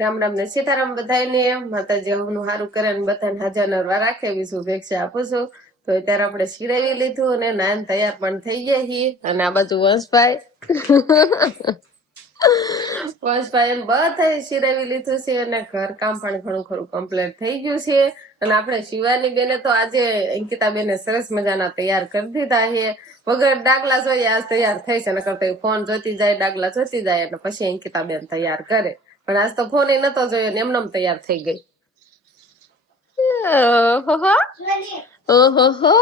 રામ રામ ને સીતારામ બધાને માતાજી આવનું સારું કરે ને બધાને હાજર નરવા રાખે એવી શુભેચ્છા આપું છું. તો અત્યારે આપણે શીરાવી લીધું અને નાન તૈયાર પણ થઈ ગયા છીએ. અને આ બાજુ વંશભાઈ વંશભાઈ એમ બધા શીરાવી લીધું છે અને ઘર કામ પણ ઘણું ખરું કમ્પ્લીટ થઈ ગયું છે. અને આપણે શિવાની બેને તો આજે અંકિતા બેને સરસ મજાના તૈયાર કરી દીધા છે. વગર ડાગલા જોઈએ આજ તૈયાર થઈ છે. નકર તો ફોન જોતી જાય ડાગલા જોતી જાય અને પછી અંકિતા બેન તૈયાર કરે. પણ આજ તો ફોન નતો જોયો ને એમનેમ તૈયાર થઈ ગઈ. ઓહો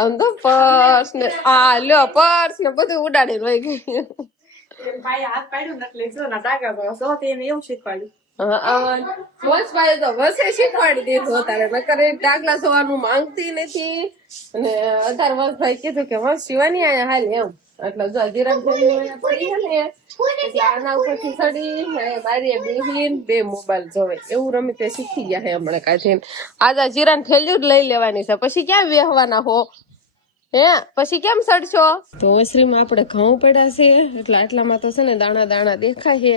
આમ તો પર્સ ને આ લ્યો પર્સ ને બધું ઉડાડી લઈ ગઈ. ભાઈ હાથ પાડ્યું એટલે જો ના ડાગા તો તેને એવું શીખવાડ્યું. વંશભાઈ તો વસે શીખવાડી દીધું તારે નકર ડાગલા જોવાનું માંગતી નથી. અને અત્યારે વંશભાઈ કીધું કે વંશ શિવાની આયા હાલ એમ. એટલે જો જીરામ પડી ને એટલે આના ઉપરથી ચડી બારીએ બેહીન બે મોબાઈલ જોવે એવું રમી તે શીખી ગયા હે હમણાં કાઢીને. આજે જીરાન થેલ્યું જ લઈ લેવાની છે પછી ક્યાં વેહવાના હો હે પછી કેમ સડશો. તો ઓસરીમાં આપણે ઘઉં પડ્યા છે એટલે આટલામાં તો છે ને દાણા દાણા દેખાય છે.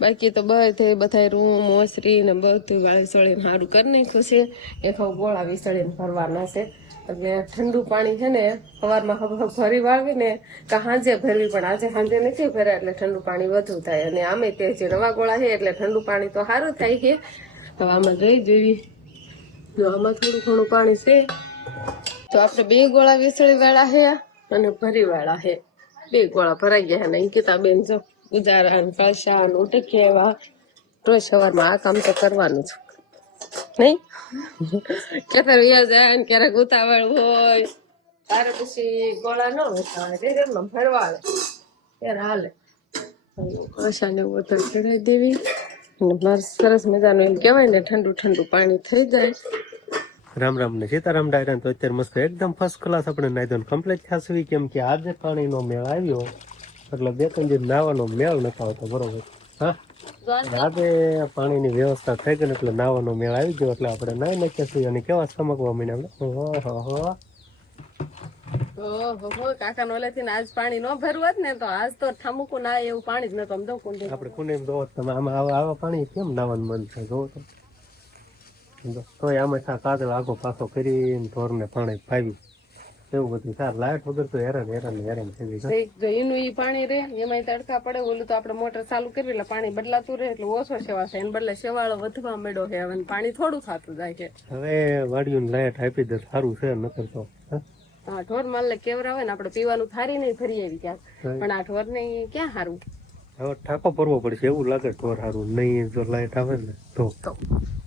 બાકી તો બધા રૂમ ઓસરી ને બધું વાળી સળીને સારું કરી નાખ્યું છે. એ ખવ ગોળા વિસળીને ભરવાના છે. એટલે ઠંડુ પાણી છે ને સવારમાં ભરી વાળવી ને કે સાંજે ભરવી પણ આજે સાંજે નથી ભર્યા એટલે ઠંડુ પાણી વધુ થાય. અને આમે તે જે નવા ગોળા છે એટલે ઠંડુ પાણી તો સારું થાય છે. હવે આમાં જોઈ જોઈ જો આમાં થોડું ઘણું પાણી છે. તો આપણે બે ગોળા વિસળી વાળા છે અને ભરી વાળા છે. બે ગોળા ભરાઈ ગયા ને અંકિતા બેન જો ગુજારા કળશા ઉટકી એવા રોજ સવારમાં આ કામ તો કરવાનું છે નહીં. ખેતર વ્યા જાય ને ક્યારેક ઉતાવળ હોય તારે પછી ગોળા ન હોય ભરવા આવે ત્યારે હાલે. કળશાને બોતલ ચડાવી દેવી અને સરસ મજાનું એમ કેવાય ને ઠંડુ ઠંડુ પાણી થઈ જાય. રામ રામ ને સીતારામ ડાયરા તો અત્યારે મસ્ત એકદમ ફર્સ્ટ ક્લાસ આપણે નાઈ કમ્પ્લીટ થશે. કેમ કે આજે પાણીનો મેળ આવ્યો એટલે બે ત્રણ દિવસ નાવાનો મેળ નતો આવતો બરોબર. હા આજે પાણીની વ્યવસ્થા થઈ ગઈ એટલે નાવાનો મેળ આવી ગયો એટલે આપણે નાઈ નાખ્યા છીએ. અને કેવા ચમકવા માંડ્યા ઓહો કાકા નો લેથી આજ પાણી ન ભરવું ને તો આજ તો ઠામુકું ના એવું પાણી જ નતો. આપણે કુંડે દો તમે આમાં આવા પાણી કેમ નાવાનું મન થાય જોવો તો આમાં કાગળ આગો પાછો કરીને ઢોરને પાણી ફાવી એવું બધું સાર લાઈટ વગર તો હેરાન થઈ જાય. જો એનું ઈ પાણી રે એમાં તડકા પડે ઓલું તો આપણે મોટર ચાલુ કરવી એટલે પાણી બદલાતું રહે એટલે ઓછો સેવાશે એને બદલે શેવાળો વધવા માંડ્યો છે. હવે પાણી થોડું થતું જાય છે. હવે વાડીયું લાઈટ આપી દે સારું છે નકર તો હા ઢોર માલ કેવરા હોય ને આપણે પીવાનું થારી નહીં ફરી આવી ક્યાંક પણ આ ઢોર ને ક્યાં સારું. હવે ઠાકો ભરવો પડશે એવું લાગે ઢોર સારું નહીં જો લાઈટ આવે ને તો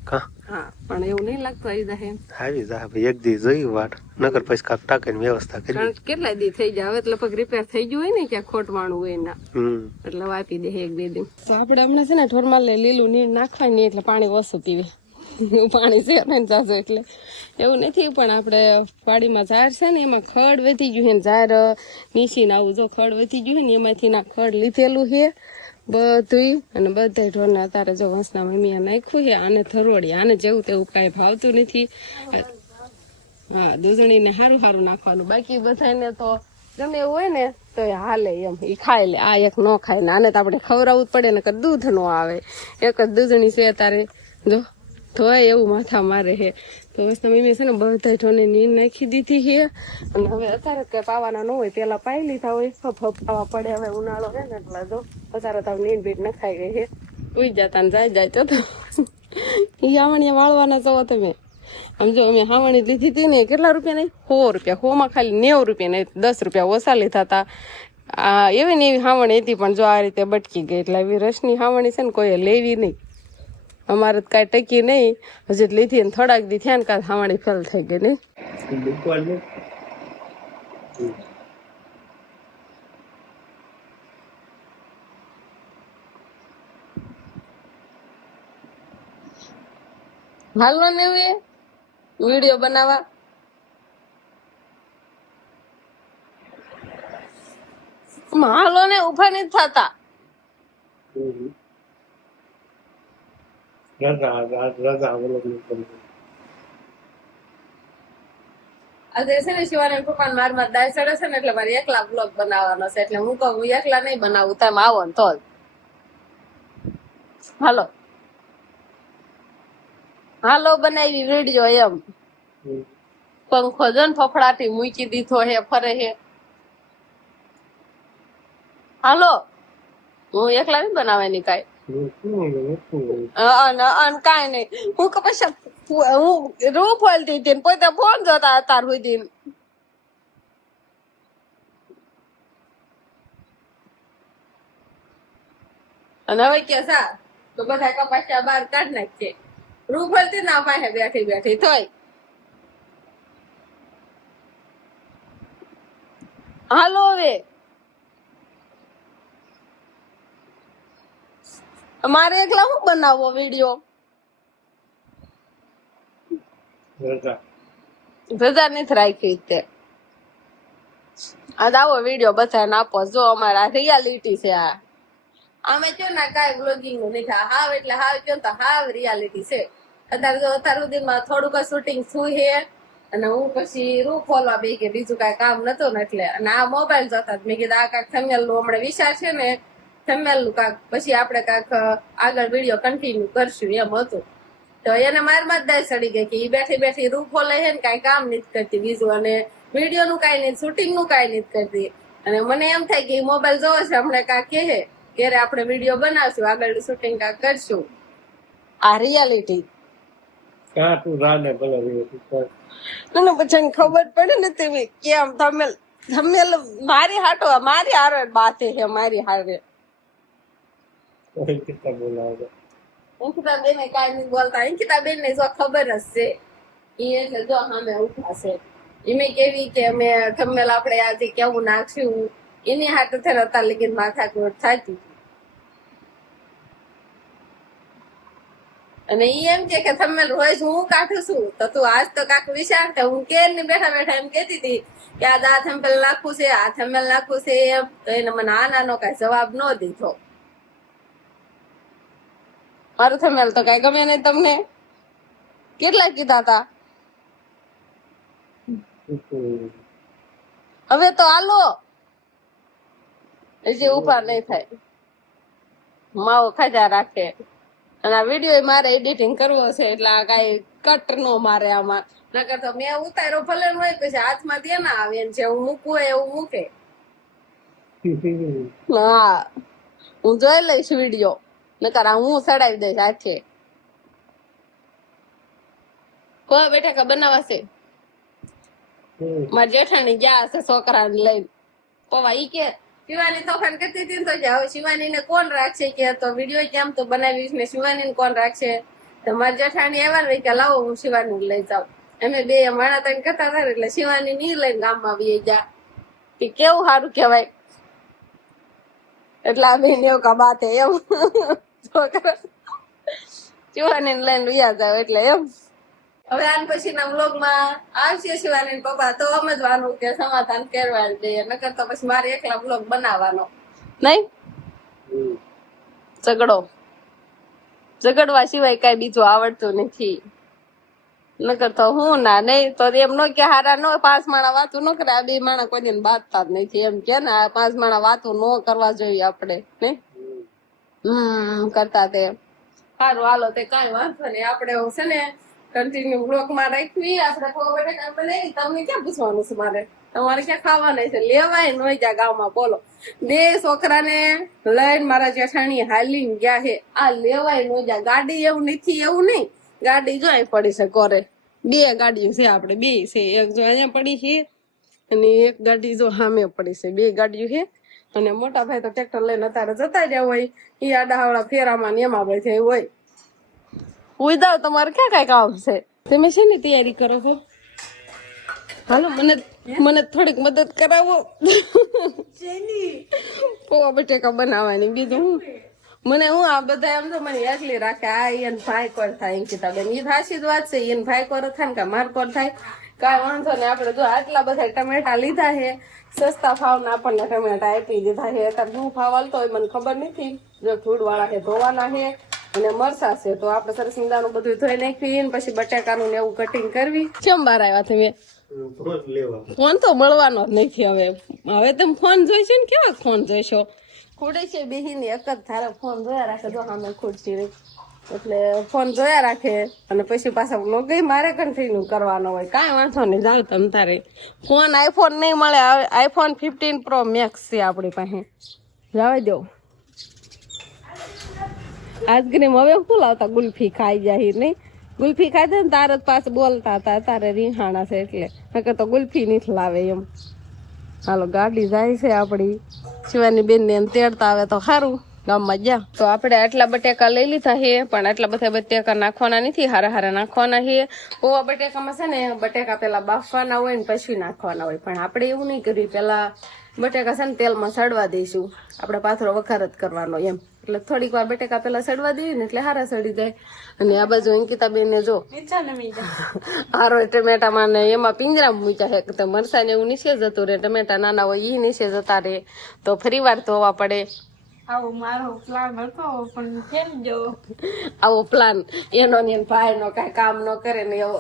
હા પણ એવું નહીં લાગતું આવી જાય ભાઈ એક દી જોઈ વાટ નગર પછી કાક ટાંકીને વ્યવસ્થા કરી. કેટલા દી થઈ જાય હવે લગભગ રિપેર થઈ ગયું હોય ને ક્યાં ખોટવાણું હોય ના એટલે વાપી દે એક બે દિન. તો આપડે હમણાં છે ને ઢોરમાં લીલું નીર નાખવાય નહીં એટલે પાણી ઓછું પીવે. પાણી છે ને જાજો એટલે એવું નથી. પણ આપણે વાડીમાં ઝાડ છે ને એમાં ખડ વધી ગયું છે ને ઝાડ નીચીને આવું જો ખડ વધી ગયું છે ને એમાંથી ના ખડ લીધેલું છે બધું. અને બધા ઢોરને અત્યારે જો વંશના મમ્મીએ નાખ્યું છે આને થરોડી આને જેવું તેવું કાંઈ ભાવતું નથી. હા દૂધણીને સારું સારું નાખવાનું બાકી બધાને તો ગમે એવું હોય ને તો હાલે એમ એ ખાઈ લે. આ એક ન ખાય ને આને તો આપણે ખવડાવવું જ પડે ને કે દૂધ ન આવે. એક જ દૂધણી છે તારે જો ધોય એવું માથા મારે છે. તો વંશના મમ્મી છે ને બધા ઢોરને નીર નાખી દીધી છે. અને હવે અત્યારે કઈ પાવાના ન હોય પેલા પાઈ લીધા હોય પાવા પડે. હવે ઉનાળો છે ને એટલે જો અત્યારે તો નીર બીટ નખાઈ ગઈ છે. ઉઈ જતા ને જાય તો એ આવણીયા વાળવાના છો તમે. આમ જો અમે હાવણી લીધી હતી ને કેટલા રૂપિયા નહીં 100 રૂપિયા 100 માં ખાલી 90 રૂપિયા નહીં 10 રૂપિયા ઓછા લીધા હતા. એવી ને એવી હાવણી હતી પણ જો આ રીતે બટકી ગઈ એટલે એવી રસની હાવણી છે ને કોઈ લેવી નહીં. અમારે તો કાંઈ ટકી નહીં હજી લીધી ને થોડાક દી થયા ને કાં હાવણી ફેલ થઈ ગઈ નહીં. હાલો ને વિડીયો બનાવવા હાલો ને ઉભા નથી થતા. આજે છે ને શિવાના પપ્પા મારમાં દાય ચડે છે ને એટલે મારે એકલા બ્લોગ બનાવવાનો છે. એટલે હું કહું એકલા નહીં બનાવું તમે આવો ને તો હાલો હાલો બનાવી વિડીયો એમ પંખો જો ને ફફડાટી મૂકી દીધો હે ફરે હે હાલો હું એકલા નહીં બનાવવાની કાંઈ કાંઈ નહીં હું કે પછી હું રૂ ફોલતી હતી ને પોતે ફોન જોતા અત્યાર સુધી અને હવે કે સા તો બધા કપાસિયા બહાર કાઢ નાખીએ રૂ ફોલતી ના પાસે બેઠી બેઠી થોય હાલો હવે મારે એકલા હું બનાવવો વિડીયો રજા નથી રાખી તે આજ આવો વિડીયો બધાને આપો જો અમારા રિયાલિટી છે આ અમે જો ના કાંઈ બ્લોગિંગ નું નહીં થાય હાવ એટલે હાવ કયો તો હાવ રિયાલિટી છે અત્યારે જો અત્યાર સુધીમાં થોડુંક શૂટિંગ શું છે અને હું પછી રૂ ખોલવા બે કે બીજું કાંઈ કામ નતું ને એટલે અને આ મોબાઈલ જોતા મેં કીધું આ કાંક થંબનેલ નું હમણાં વિચાર છે ને થંબનેલ નું કાંક પછી આપણે કાંક આગળ વિડીયો કન્ટિન્યુ કરશું એમ હતું તો એને મારમાં જ દાય ચડી ગઈ કે એ બેઠી બેઠી રૂ ખોલે છે ને કાંઈ કામ નથી કરતી બીજું અને વિડીયો નું કાંઈ નહીં શૂટિંગ નું કાંઈ નથી કરતી અને મને એમ થાય કે મોબાઈલ જોવો છે હમણાં કાંક કહે ક્યારે આપણે વિડીયો બનાવશું આગળ શૂટિંગ કાંક કરશું આ રિયાલિટી મને પછી ખબર પડે ને તેવી કેમ તમે મારી હાટો મારી હારે બાતે છે મારી હારે અંકિતા બેન કાંઈ નહીં બોલતા અંકિતા બેન ને જો ખબર જ છે એ એટલે જો સામે ઉઠા છે એમે કેવી કે અમે થંબનેલ આપણે આજે કેવું નાખશું એની હાટે થઈને અત્યારે લગીન માથાકૂટ થતી અને ઈ એમ કે થંબનેલ રોજ હું કાઢું છું તો તું આજ તો કાક વિચાર કે હું કેર ની બેઠા બેઠા એમ કેતી હતી કે આજ આ થંબનેલ નાખવું છે આ થંબનેલ નાખવું છે એમ તો એને મને આનાનો કઈ જવાબ ન દીધો મારું થંબનેલ તો કઈ ગમે નહીં તમને કેટલા કીધા હતા હવે તો હાલો હજી ઉભા નહીં થાય માવો ખાજા રાખે અને આ વિડીયો મારે એડિટિંગ કરવો છે એટલે આ કઈ કટ નો મારે આમાં નકર તો મેં ઉતાર્યો ભલે હોય પછી હાથમાં દે ના આવે જે હું મૂકવું હોય એવું મૂકે હા હું જોઈ લઈશ વિડીયો નકર હું ચડાવી દઈશ હાથે કોઈ બેઠા બનાવાશે મારા જેઠાણી ગયા હશે છોકરાને લઈને પવા ઈ કે શિવાની તોફાન કરતી હતી તો હવે શિવાની ને કોણ રાખશે કે તો વિડીયો કેમ તો બનાવીશ ને શિવાની ને કોણ રાખશે તો મારી જેઠાણી એવા ને કે લાવો હું શિવાની લઈ જાઉં અમે બે માણા તને કરતા હતા એટલે શિવાની ની લઈને ગામમાં આવી ગયા કે કેવું સારું કેવાય એટલે આ બેન એવું કા બાત એમ છોકરા શિવાની ને લઈને વ્યા જાવ એટલે એમ હવે આન પછીના વ્લોગમાં આવશે શિવાની પપ્પા તો સમજવાનું કે સમાધાન કરવા દે નકર તો પછી મારે એકલા વ્લોગ બનાવવાનો નહીં ઝઘડવા સિવાય કઈ બીજું આવડતું નથી નકર તો હું ના નહીં તો એમ નો કે હારા નો 5 માણા વાતું ન કરે આ 2 માણા કોઈ દિન બાંધતા જ નથી એમ કે ને આ 5 માણા વાતું ન કરવા જોઈએ આપણે ને કરતા તે સારું હાલો તે કઈ વાંધો નહીં આપણે છે ને કન્ટિન્યુ બ્લોક માં રાખવી આપણે બનાવી તમને ક્યાં પૂછવાનું છે મારે તમારે ક્યાં ખાવાના છે લેવાય નો જા ગામમાં બોલો 2 છોકરાને લઈને મારા જેઠાણી હાલીને ગયા છે આ લેવાય નો જા ગાડી એવું નથી એવું નહીં ગાડી જોઈ પડી છે કોરે 2 ગાડીઓ છે આપણે 2 છે એક જો અહીંયા પડી છે અને એક ગાડી જો સામે પડી છે 2 ગાડીઓ છે અને મોટા ભાઈ તો ટ્રેક્ટર લઈને અત્યારે જતા રહ્યા હોય એ આડાવાળા ફેરામાં ને એમાં બેઠા હોય ઉદાર તમારે ક્યાં કઈ કામ છે તમે છે ને તૈયારી કરો છો હાલો મને થોડીક મદદ કરાવો પોવા બટેકા બનાવવાની બીજું હું મને હું આ બધા એમ તો મને એકલી રાખે આ એને ભાઈ કોર થાય અંકિતા બેન એ સાચી જ વાત છે એને ભાઈ કોર થાય ને કે માર કોર થાય કાંઈ વાંધો ને આપણે જો આટલા બધા ટમેટા લીધા છે સસ્તા ભાવના આપણને ટમેટા આપી દીધા છે અત્યારે શું ભાવ હાલતો હોય મને ખબર નથી જો ધૂળ વાળા છે ધોવાના છે અને મરસા છે તો આપણે સરસ મજાનું બધું ધોઈ નાખવી ને પછી બટાકાનું ને એવું કટિંગ કરવી કેમ બહાર આવ્યા તમે ફોન તો મળવાનો જ નથી હવે તમે ફોન જોઈશો ને કેવા ફોન જોઈશો ખુડે છે બેહીને એક જ ધારે ફોન જોયા રાખે જો સામે ખુરશી રહી એટલે ફોન જોયા રાખે અને પછી પાછા વ્લોગ મારે કન્ટિન્યુ કરવાનો હોય. કાંઈ વાંધો નહીં, જાવ તમ તારે. ફોન આઈફોન નહીં મળે, આઈફોન 15 Pro Max છે આપણી પાસે, જવા દો. આઈસ્ક્રીમ હવે શું લાવતા, ગુલ્ફી ખાઈ જાય નહીં? ગુલ્ફી ખાઈ દે ને તારે જ પાસે બોલતા હતા તારે રીહાણા છે એટલે, નકર તો ગુલ્ફી નથી લાવે એમ. હાલો ગાડી જાય છે આપણી શિવાની બેન ને તેડતા આવે તો સારું. ગામમાં ગયા તો આપણે આટલા બટેકા લઈ લીધા છે, પણ આટલા બધા બટેકા નાખવાના નથી, હારા હારા નાખવાના છે. પૌવા બટેકામાં છે ને બટેકા પેલા બાફવાના હોય ને પછી નાખવાના હોય, પણ આપણે એવું નહીં કર્યું. પેલા બટેકા છે ને તેલમાં સડવા દઈશું, આપણે પાથરો વઘાર જ કરવાનો એમ. એટલે થોડીક વાર બટેકા પેલા સડવા દઈએ ને એટલે હારા સડી જાય. અને આ બાજુ અંકિતાબેન ને જો હારો ટમેટામાં ને એમાં પિંજરામાં મૂક્યા છે, તો મરસા ને એવું નીચે જતું રહે, ટમેટા નાના હોય એ નીચે જતા રહે, તો ફરી વાર ધોવા પડે. આવો મારો પ્લાન હતો પણ કેમ જો આવો પ્લાન એનો ને ભાઈ નો કઈ કામ ન કરે ને એવો.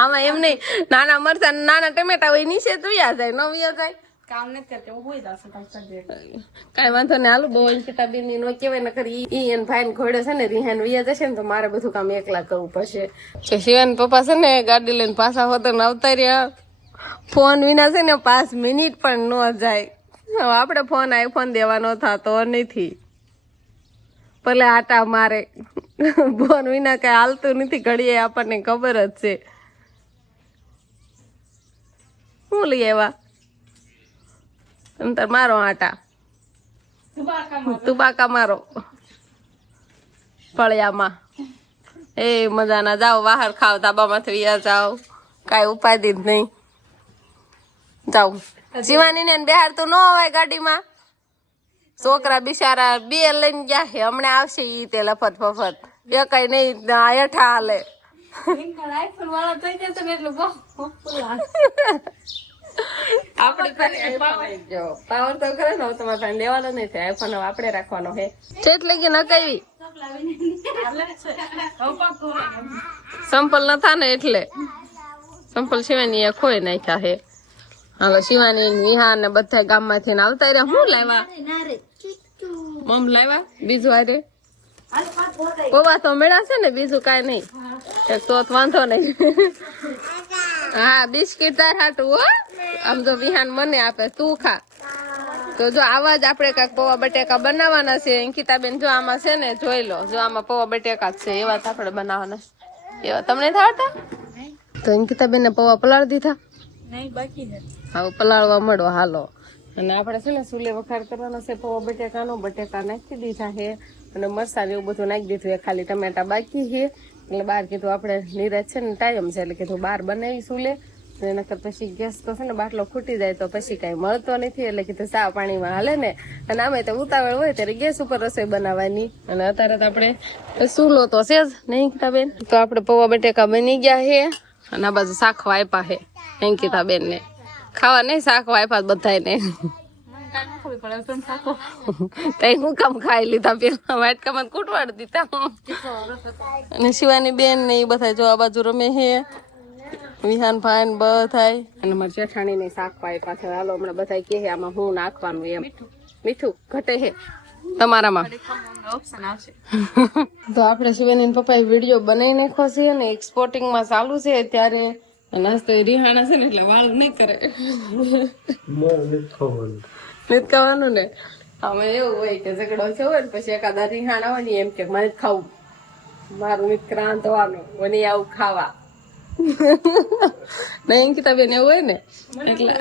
આમાં એમ નહીં, નાના મરચા નાના ટમેટા હોય નીચે ધોયા જાય, ન વ્યા જાય. કામ નથી કરતી હું હોઈ જશે કામ કરી કઈ વાંધો ને હાલું. બહુ અંકિતાબેન ની નો કેવાય, નકર ઈ એન ભાઈ ને ઘોડે છે ને રિહાન વ્યા જશે ને તો મારે બધું કામ એકલા કરવું પડશે. શિવાન પપ્પા છે ને ગાડી લઈને પાછા હોતો ને આવતા રહ્યા. ફોન વિના છે ને 5 મિનિટ પણ ન જાય. હવે આપણે ફોન આઈફોન દેવાનો થતો નથી, ભલે આટા મારે. ફોન વિના કઈ હાલતું નથી, ઘડીએ આપણને ખબર જ છે. શું લઈ આવ્યા તાર? મારો આટા તુબાકા મારો ફળિયામાં. એ મજાના જાઓ, બહાર ખાવ, ધાબામાંથી વ્યા જાઓ, કાંઈ ઉપાધિ જ નહીં. જાઓ શિવાની ને બેહાર તો ન હોય ગાડીમાં. છોકરા બિચારા 2 લઈને ગયા છે, હમણાં આવશે ઈ તે લફત ફફત. એ કઈ નહીં હેઠા હાલે. આઈફોન વાળા થઈ જશે ને એટલે બહુ આપડી પાસે જો પાવર તો કરે ને, તમારે પાસે લેવાનો નહીં થાય. આઈફોન હવે આપણે રાખવાનો છે. એટલે કે ન કઈ સંપલ ન થા ને એટલે સંપલ શિવાની એ ખોઈ નાખ્યા છે. હાલો શિવાની નિહા ને બધા ગામમાંથી આવતા રહ્યા. શું લાવ્યા મમ લાવ્યા બીજું આરે પૌવા તો મેળા છે ને, બીજું કાંઈ નહીં. એક તો વાંધો નહીં. હા બિસ્કીટ તાર હાટું હો. આમ જો વિહાન મને આપે, તું ખા. તો જો આવા જ આપણે કાંઈક પૌવા બટેકા બનાવવાના છે. અંકિતાબેન જો આમાં છે ને, જોઈ લો, જો આમાં પૌવા બટેકા જ છે, એવા જ આપણે બનાવવાના. એવા તમને આવડતા? તો અંકિતાબેન ને પૌવા પલાળી દીધા. નહીં બાકી છે, હવે પલાળવા મળો. હાલો અને આપણે છે ને સુલે વઘાર કરવાનો છે પૌવા બટેકાનો. બટેકા નાખી દીધા છે અને મરચાં એવું બધું નાખી દીધું. એ ખાલી ટમેટા બાકી છે એટલે બહાર કીધું આપણે નિરાજ છે ને ટાઈમ છે એટલે કીધું બહાર બનાવી સુલે. નકર પછી ગેસ તો છે ને બાટલો ખૂટી જાય તો પછી કઈ મળતો નથી, એટલે કીધું સા પાણીમાં હાલે ને. અને આમે તો ઉતાવળ હોય ત્યારે ગેસ ઉપર રસોઈ બનાવવાની. અને અત્યારે તો આપણે સુલો તો છે જ નહીં અંકિતાબેન. તો આપણે પૌવા બટેકા બની ગયા છે અને આ બાજુ શાક વાયપા છે અંકિતાબેન ને. ખાવા નહીં, શાક વાયપા બધાને. તઈ હું કામ ખાઈ લીધા પેલા વાટકામાં કૂટવાડ દીધા. અને શિવાની બેન ને એ બધા જો આ બાજુ રમે છે, વિહાન ભાઈ બધા. અને મારી જેઠાણી ને શાક પાય પાછળ. હાલો હમણાં બધા કે આમાં હું નાખવાનું એમ. મીઠું ઘટે છે તમારામાં. ઓપ્શન આવશે. તો આપણે શિવાની પપ્પા વિડીયો બનાવી નાખો છે અને એક્સપોર્ટિંગ માં ચાલુ છે ત્યારે. નાસ્તો રિહાણા છે ને એટલે વાળું નહીં કરે. નથી ખાવાનું ને. આમાં એવું હોય કે ઝઘડો છે હોય ને પછી એકાદા રિહાણા હોય ને એમ કે મારે ખાવું, મારું મિત રાંધવાનું મને આવું ખાવા. નહીં અંકિતાબેન એવું હોય ને એટલે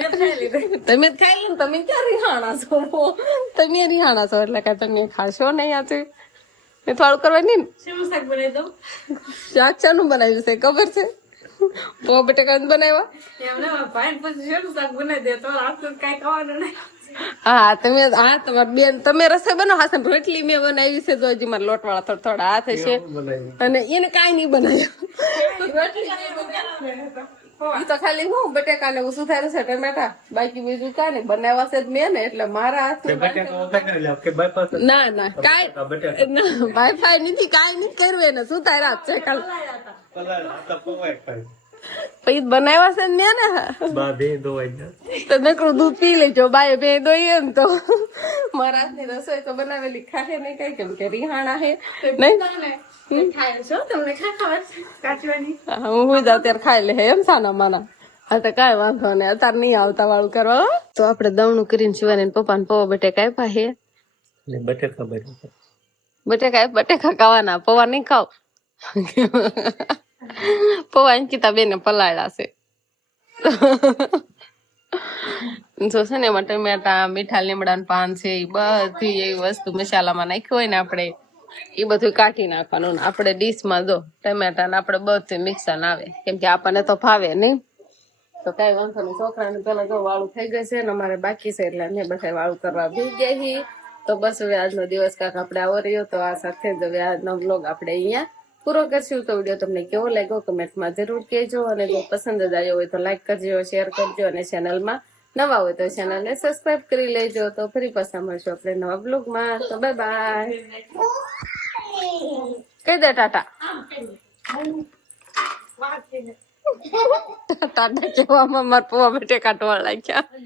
તમે જ ખાઈ લો ને. તમે ક્યાં રિહાણા છો? તમે રિહાણા છો એટલે કઈ તમે ખાશો નહીં. આ તો થોડું કરવાની ને. શું શાક બનાવી દઉં? શાક શાનું બનાવ્યું છે ખબર છે? પૌવા બટેકા બનાવ્યા. એમને ભાઈ પછી શું શાક બનાવી દે તો આ તો કઈ ખાવાનું નહીં. હા તમે હા તમારી બેન તમે રસોઈ બનાવો. હા રોટલી મેં બનાવી છે તો હજી મારા લોટવાળા થોડા થોડા હાથ છે અને એને કાંઈ નહીં બનાવ્યું. ઈ તો ખાલી હું બટેકા ને સુધાર્યું છે ટમેટા, બાકી બીજું કાંઈ નહીં બનાવ્યા છે જ મેં ને એટલે મારા હાથ. ના ના કાંઈ વાઈફાઈ નથી, કાંઈ નથી કર્યું એને સુધાર્યા જ છે. પછી બનાવ્યા છે ને બા બે દોવાઈ ગયા. તો નકરું દૂધ પી લેજો બાય બે દોઈએ ને તો મારા હાથની રસોઈ તો બનાવેલી ખાહે નહીં કઈ કેમ કે રિહાણા હે નહીં ખાય છો તમને ખબર કાચવાની હા, હું હોઈ જાઉં ત્યારે ખાઈ લે એમ સાના માના હા તો કાંઈ વાંધો નહીં અત્યારે નહીં આવતા વાળું કરવા હો. તો આપણે દવણું કરીને શિવાની પપ્પા ને પૌવા બટેકા આપ્યા હે ને બટેકા બટેકા બટેકા ખાવાના પૌવા નહીં ખાવ પૌવા અંકિતા બેને પલાળ્યા છે જો છે ને એમાં ટમેટા મીઠા લીમડા પાન છે એ બધી એવી વસ્તુ મસાલામાં નાખ્યું હોય ને આપણે એ બધું કાઢી નાખવાનું આપણે ડીશમાં જો ટમેટા ને આપણે બધું મિક્સર આવે કેમ કે આપણને તો ભાવે નહીં તો કઈ વાંધો નહીં છોકરાને પેલા જો વાળું થઈ ગયું છે ને અમારે બાકી છે એટલે અમે બધા વાળું કરવા ભી ગયા તો બસ હવે આજનો દિવસ કાંક આપણે આવો રહ્યો તો આ સાથે જ હવે આજનો બ્લોગ આપણે અહીંયા પૂરો કરશું તો વિડીયો તમને કેવો લાગ્યો કમેન્ટમાં જરૂર કહેજો અને જો પસંદ જ આવ્યો હોય તો લાઈક કરજો શેર કરજો અને ચેનલમાં નવા હોય તો ચેનલને સબસ્ક્રાઇબ કરી લેજો તો ફરી પાછા મળશું આપણે નવા બ્લોગમાં તો બાય બાય કહી દે ટાટા ટાટા કહેવામાં મારા પપ્પા બેટે કાઢવા લાગ્યા